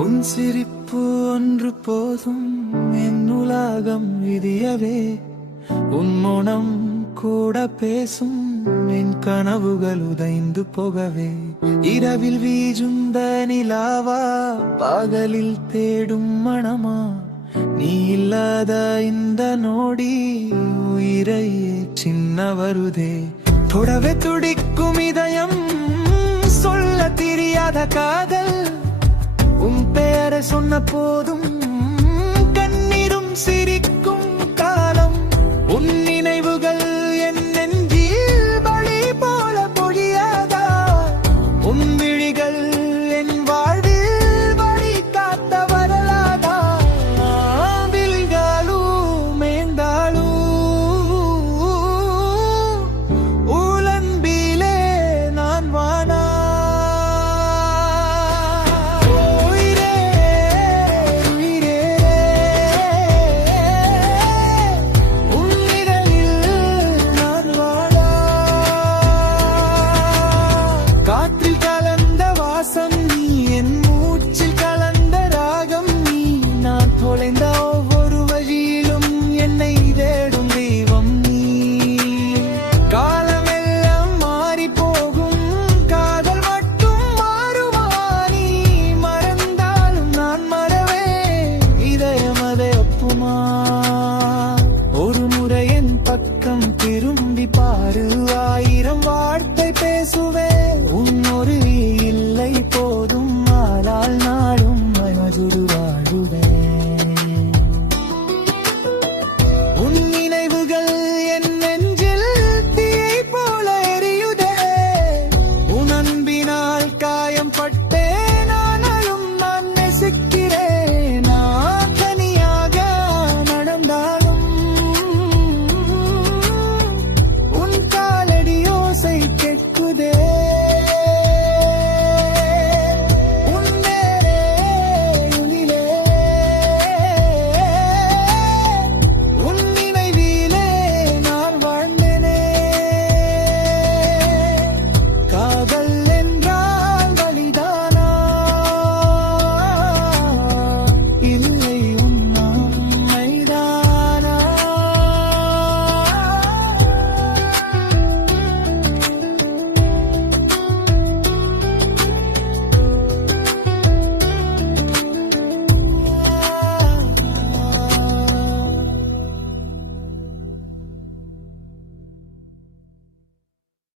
உன் சிரிப்பு ஒன்று போதும் என் உலகம் விதியவே, உன் மௌனம் கூட பேசும் என் கனவுகள் உதைந்து போகவே. இரவில் வீஜுந்த நிலாவா, பகலில் தேடும் மனமா, நீ இல்லாத இந்த நோடி உயிரையே சின்ன வருதே. தொடவே துடிக்கும் இதயம், சொல்ல தெரியாத காதல், உன் பெயரை சொன்ன போதும் கண்ணீரும் சிரிக்கும்.